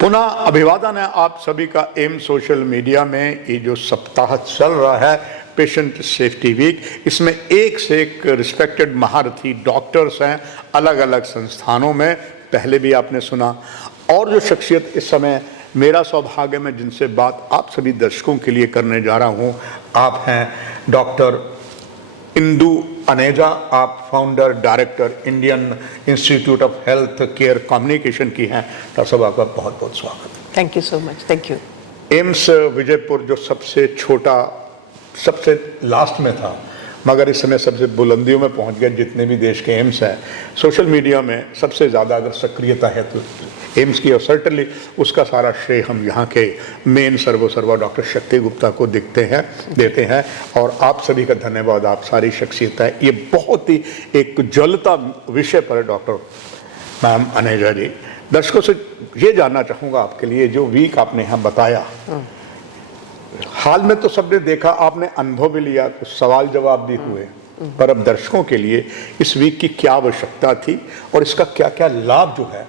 पुनः अभिवादन है आप सभी का एम्स सोशल मीडिया में। ये जो सप्ताह चल रहा है पेशेंट सेफ्टी वीक, इसमें एक से एक रिस्पेक्टेड महारथी डॉक्टर्स हैं अलग अलग संस्थानों में, पहले भी आपने सुना। और जो शख्सियत इस समय मेरा सौभाग्य में जिनसे बात आप सभी दर्शकों के लिए करने जा रहा हूँ, आप हैं डॉक्टर इंदु अनेजा। आप founder director Indian institute of health care communication की हैं। डॉक्टर साहब आपका बहुत बहुत स्वागत। Thank you so much. Thank you. AIIMS Vijaypur जो सबसे छोटा, सबसे लास्ट में था, मगर इस समय सबसे बुलंदियों में पहुंच गया। जितने भी देश के एम्स हैं, सोशल मीडिया में सबसे ज़्यादा अगर सक्रियता है तो एम्स की, और सर्टनली उसका सारा श्रेय हम यहाँ के मेन सर्वा डॉक्टर शक्ति गुप्ता को देते हैं। और आप सभी का धन्यवाद, आप सारी शख्सियत है। ये बहुत ही एक ज्वलता विषय पर डॉक्टर मैम अनेजा जी, दर्शकों से ये जानना चाहूँगा आपके लिए, जो वीक आपने यहाँ बताया, हाल में तो सबने देखा, आपने अनुभव भी लिया, कुछ सवाल जवाब भी हुए, पर अब दर्शकों के लिए इस वीक की क्या आवश्यकता थी और इसका क्या क्या लाभ जो है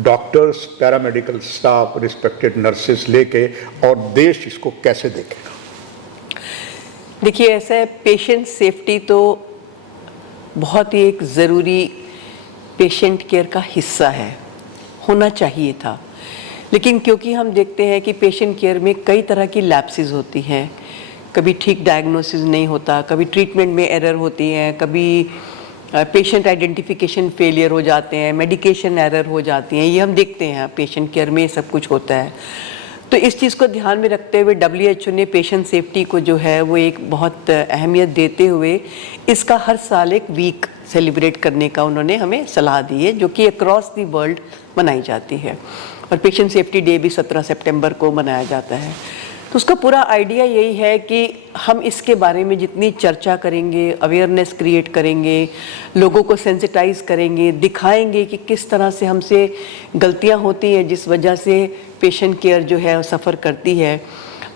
doctors, paramedical staff, respected nurses लेके, और देश इसको कैसे देखेगा? देखिए, ऐसा है, पेशेंट सेफ्टी तो बहुत ही एक ज़रूरी पेशेंट केयर का हिस्सा है, होना चाहिए था। लेकिन क्योंकि हम देखते हैं कि पेशेंट केयर में कई तरह की लैप्सेस होती हैं, कभी ठीक डायग्नोसिस नहीं होता, कभी ट्रीटमेंट में एरर होती है, कभी पेशेंट आइडेंटिफिकेशन फेलियर हो जाते हैं, मेडिकेशन एरर हो जाती हैं, ये हम देखते हैं पेशेंट केयर में सब कुछ होता है। तो इस चीज़ को ध्यान में रखते हुए WHO ने पेशेंट सेफ्टी को जो है वो एक बहुत अहमियत देते हुए इसका हर साल एक वीक सेलिब्रेट करने का उन्होंने हमें सलाह दी है, जो कि अक्रॉस द वर्ल्ड मनाई जाती है। और पेशेंट सेफ्टी डे भी 17 सितंबर को मनाया जाता है। तो उसका पूरा आइडिया यही है कि हम इसके बारे में जितनी चर्चा करेंगे, अवेयरनेस क्रिएट करेंगे, लोगों को सेंसिटाइज करेंगे, दिखाएंगे कि किस तरह से हमसे गलतियां होती हैं जिस वजह से पेशेंट केयर जो है सफ़र करती है,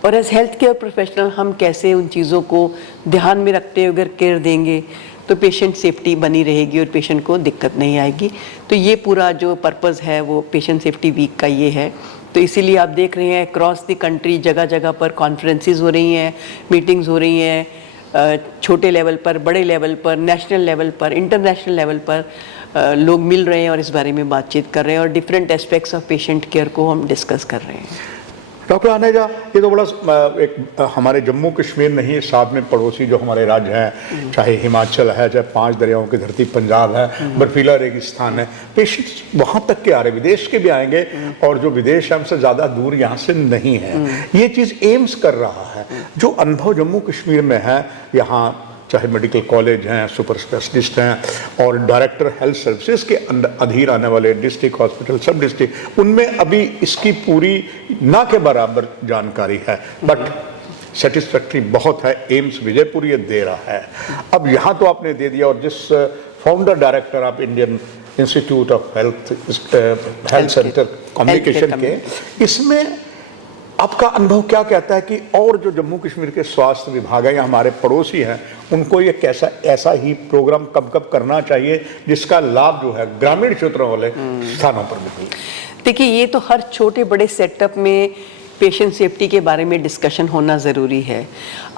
और एज हेल्थ केयर प्रोफेशनल हम कैसे उन चीज़ों को ध्यान में रखते हुए अगर केयर देंगे तो पेशेंट सेफ्टी बनी रहेगी और पेशेंट को दिक्कत नहीं आएगी। तो ये पूरा जो पर्पज़ है वो पेशेंट सेफ्टी वीक का ये है। तो इसीलिए आप देख रहे हैं अक्रॉस द कंट्री जगह जगह पर कॉन्फ्रेंसेस हो रही हैं, मीटिंग्स हो रही हैं, छोटे लेवल पर, बड़े लेवल पर, नेशनल लेवल पर, इंटरनेशनल लेवल पर लोग मिल रहे हैं और इस बारे में बातचीत कर रहे हैं और different aspects of patient care को हम डिस्कस कर रहे हैं। डॉक्टर अनेजा, ये तो बड़ा एक हमारे जम्मू कश्मीर नहीं, साथ में पड़ोसी जो हमारे राज्य हैं, चाहे हिमाचल है, चाहे 5 दरियाओं की धरती पंजाब है, बर्फीला रेगिस्तान है, पेशेंट्स वहाँ तक के आ रहे, विदेश के भी आएंगे, और जो विदेश है हमसे ज़्यादा दूर यहाँ से नहीं है। ये चीज़ एम्स कर रहा है। जो अनुभव जम्मू कश्मीर में है, यहाँ चाहे मेडिकल कॉलेज हैं, सुपर स्पेशलिस्ट हैं, और डायरेक्टर हेल्थ सर्विसेज के अधीन आने वाले डिस्ट्रिक्ट हॉस्पिटल, सब डिस्ट्रिक्ट, उनमें अभी इसकी पूरी ना के बराबर जानकारी है, बट सेटिस्फैक्ट्री बहुत है। एम्स विजयपुर ये दे रहा है। अब यहाँ तो आपने दे दिया, और जिस फाउंडर डायरेक्टर आप Indian institute of health centre communication के, इसमें आपका अनुभव क्या कहता है कि और जो जम्मू कश्मीर के स्वास्थ्य विभाग है या हमारे पड़ोसी हैं, उनको ये कैसा ऐसा ही प्रोग्राम कब कब करना चाहिए जिसका लाभ जो है ग्रामीण क्षेत्रों वाले स्थानों पर मिले? देखिए, ये तो हर छोटे बड़े सेटअप में पेशेंट सेफ्टी के बारे में डिस्कशन होना ज़रूरी है।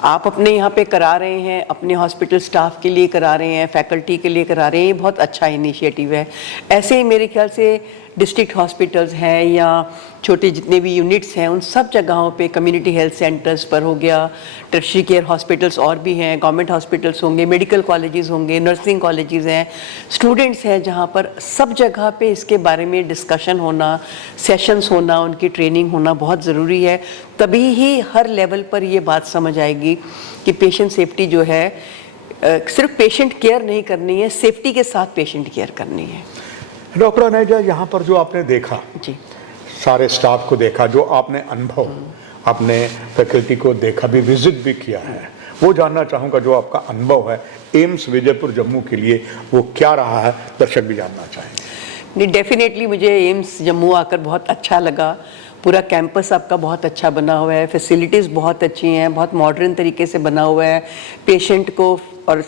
आप अपने यहाँ पे करा रहे हैं, अपने हॉस्पिटल स्टाफ के लिए करा रहे हैं, फैकल्टी के लिए करा रहे हैं, ये बहुत अच्छा इनिशिएटिव है। ऐसे ही मेरे ख्याल से डिस्ट्रिक्ट हॉस्पिटल्स हैं या छोटे जितने भी यूनिट्स हैं, उन सब जगहों पे, कम्युनिटी हेल्थ सेंटर्स पर हो गया, टर्शरी केयर हॉस्पिटल्स और भी हैं, गवर्नमेंट हॉस्पिटल्स होंगे, मेडिकल कॉलेजेस होंगे, नर्सिंग कॉलेजेस हैं, स्टूडेंट्स हैं, जहाँ पर सब जगह पे इसके बारे में डिस्कशन होना, सेशंस होना, उनकी ट्रेनिंग होना बहुत ज़रूरी है। तभी ही हर लेवल पर ये बात समझ आएगी कि पेशेंट सेफ्टी जो है सिर्फ पेशेंट केयर नहीं करनी है, सेफ्टी के साथ पेशेंट केयर करनी है। डॉक्टर अनेजा, यहाँ पर जो आपने देखा जी, सारे स्टाफ को देखा, जो आपने अनुभव, आपने फैकल्टी को देखा भी, विजिट भी किया है, वो जानना चाहूँगा जो आपका अनुभव है एम्स विजयपुर जम्मू के लिए, वो क्या रहा है, दर्शक भी जानना चाहेंगे। नहीं, डेफिनेटली मुझे एम्स जम्मू आकर बहुत अच्छा लगा। पूरा कैंपस आपका बहुत अच्छा बना हुआ है, फैसिलिटीज़ बहुत अच्छी हैं, बहुत मॉडर्न तरीके से बना हुआ है, पेशेंट को और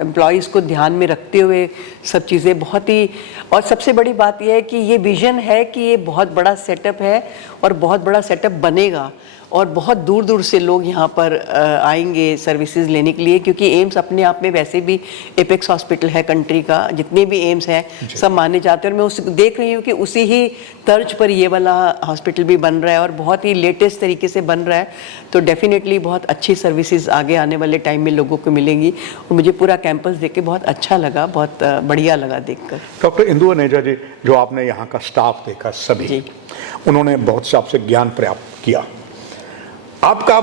एम्प्लॉयज़ को ध्यान में रखते हुए सब चीज़ें बहुत ही, और सबसे बड़ी बात यह है कि ये विज़न है कि ये बहुत बड़ा सेटअप है और बहुत बड़ा सेटअप बनेगा और बहुत दूर दूर से लोग यहाँ पर आएंगे सर्विसेज लेने के लिए, क्योंकि एम्स अपने आप में वैसे भी एपेक्स हॉस्पिटल है कंट्री का, जितने भी एम्स हैं सब माने जाते हैं। और मैं उस देख रही हूँ कि उसी ही तर्ज पर ये वाला हॉस्पिटल भी बन रहा है और बहुत ही लेटेस्ट तरीके से बन रहा है, तो डेफिनेटली बहुत अच्छी सर्विसेज आगे आने वाले टाइम में लोगों को मिलेंगी। और मुझे पूरा कैंपस देख के बहुत अच्छा लगा, बहुत बढ़िया लगा देखकर। डॉक्टर इंदु अनेजा जी, जो आपने यहाँ का स्टाफ देखा सभी, उन्होंने बहुत से आपसे ज्ञान प्राप्त किया, आपका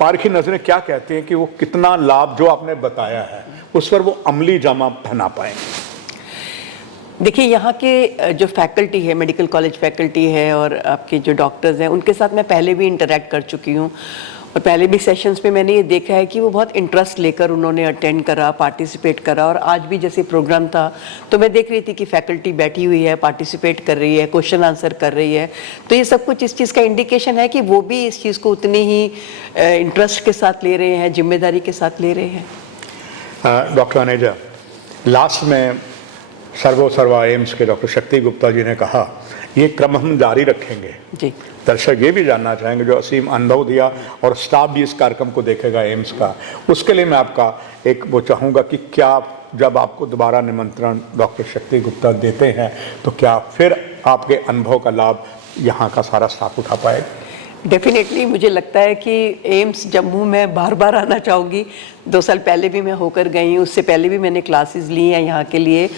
पारखी नजरें क्या कहते हैं कि वो कितना लाभ जो आपने बताया है उस पर वो अमली जामा पहना पाएंगे? देखिए, यहाँ के जो फैकल्टी है, मेडिकल कॉलेज फैकल्टी है और आपके जो डॉक्टर्स हैं, उनके साथ मैं पहले भी इंटरेक्ट कर चुकी हूँ और पहले भी सेशंस में मैंने ये देखा है कि वो बहुत इंटरेस्ट लेकर उन्होंने अटेंड करा, पार्टिसिपेट करा। और आज भी जैसे प्रोग्राम था तो मैं देख रही थी कि फैकल्टी बैठी हुई है, पार्टिसिपेट कर रही है, क्वेश्चन आंसर कर रही है, तो ये सब कुछ इस चीज़ का इंडिकेशन है कि वो भी इस चीज़ को उतनी ही इंटरेस्ट के साथ ले रहे हैं, जिम्मेदारी के साथ ले रहे हैं। डॉक्टर अनेजा, लास्ट में सर्वा एम्स के डॉक्टर शक्ति गुप्ता जी ने कहा ये क्रम हम जारी रखेंगे। जी, दर्शक ये भी जानना चाहेंगे, जो असीम अनुभव दिया और स्टाफ भी इस कार्यक्रम को देखेगा एम्स का, उसके लिए मैं आपका एक वो चाहूँगा कि क्या जब आपको दोबारा निमंत्रण डॉक्टर शक्ति गुप्ता देते हैं तो क्या फिर आपके अनुभव का लाभ यहाँ का सारा स्टाफ उठा पाएगा? डेफिनेटली मुझे लगता है कि एम्स जम्मू में बार बार आना चाहूँगी। 2 साल पहले भी मैं होकर गई हूँ, उससे पहले भी मैंने क्लासेस ली हैं यहाँ के लिए,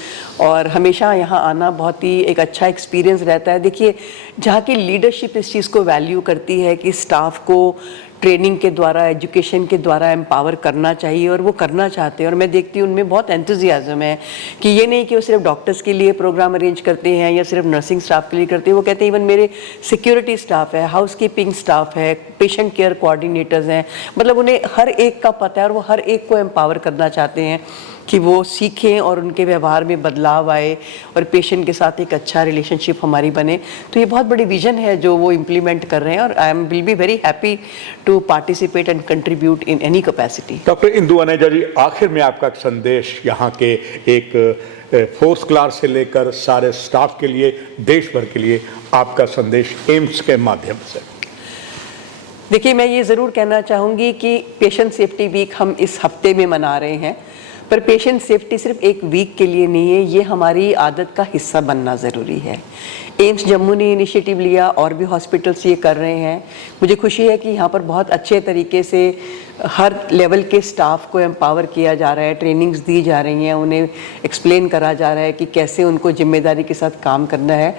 और हमेशा यहाँ आना बहुत ही एक अच्छा एक्सपीरियंस रहता है। देखिए, जहाँ की लीडरशिप इस चीज़ को वैल्यू करती है कि स्टाफ को ट्रेनिंग के द्वारा, एजुकेशन के द्वारा एम्पावर करना चाहिए और वो करना चाहते हैं, और मैं देखती हूँ उनमें बहुत एंथुजियाज्म है कि ये नहीं कि वो सिर्फ डॉक्टर्स के लिए प्रोग्राम अरेंज करते हैं या सिर्फ नर्सिंग स्टाफ के लिए करते हैं। वो कहते हैं इवन मेरे सिक्योरिटी स्टाफ है, हाउसकीपिंग स्टाफ है, पेशेंट केयर कोऑर्डिनेटर्स हैं, मतलब उन्हें हर एक का पता है और वो हर एक को एम्पावर करना चाहते हैं कि वो सीखें और उनके व्यवहार में बदलाव आए और पेशेंट के साथ एक अच्छा रिलेशनशिप हमारी बने। तो ये बहुत बड़ी विजन है जो वो इम्प्लीमेंट कर रहे हैं, और I will be very happy to participate and contribute in any capacity. Doctor Indu Aneja ji, आखिर में आपका संदेश यहाँ के एक फोर्थ क्लास से लेकर सारे स्टाफ के लिए, देश भर के लिए आपका संदेश एम्स के माध्यम से? देखिए, मैं ये ज़रूर कहना चाहूँगी कि पेशेंट सेफ्टी वीक हम इस हफ्ते में मना रहे हैं, पर पेशेंट सेफ्टी सिर्फ एक वीक के लिए नहीं है, ये हमारी आदत का हिस्सा बनना ज़रूरी है। एम्स जम्मू ने इनिशिएटिव लिया और भी हॉस्पिटल्स ये कर रहे हैं। मुझे खुशी है कि यहाँ पर बहुत अच्छे तरीके से हर लेवल के स्टाफ को एम्पावर किया जा रहा है, ट्रेनिंग्स दी जा रही हैं, उन्हें एक्सप्लेन करा जा रहा है कि कैसे उनको जिम्मेदारी के साथ काम करना है।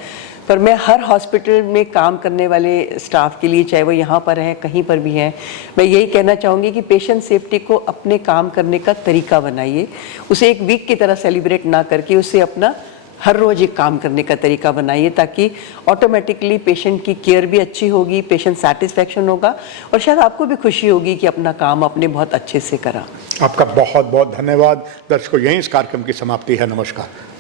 पर मैं हर हॉस्पिटल में काम करने वाले स्टाफ के लिए, चाहे वो यहाँ पर हैं कहीं पर भी हैं, मैं यही कहना चाहूँगी कि पेशेंट सेफ्टी को अपने काम करने का तरीका बनाइए, उसे एक वीक की तरह सेलिब्रेट ना करके उसे अपना हर रोज़ एक काम करने का तरीका बनाइए, ताकि ऑटोमेटिकली पेशेंट की केयर भी अच्छी होगी, पेशेंट सेटिस्फैक्शन होगा और शायद आपको भी खुशी होगी कि अपना काम आपने बहुत अच्छे से करा। आपका बहुत बहुत धन्यवाद। दर्शकों, यहीं इस कार्यक्रम की समाप्ति है। नमस्कार।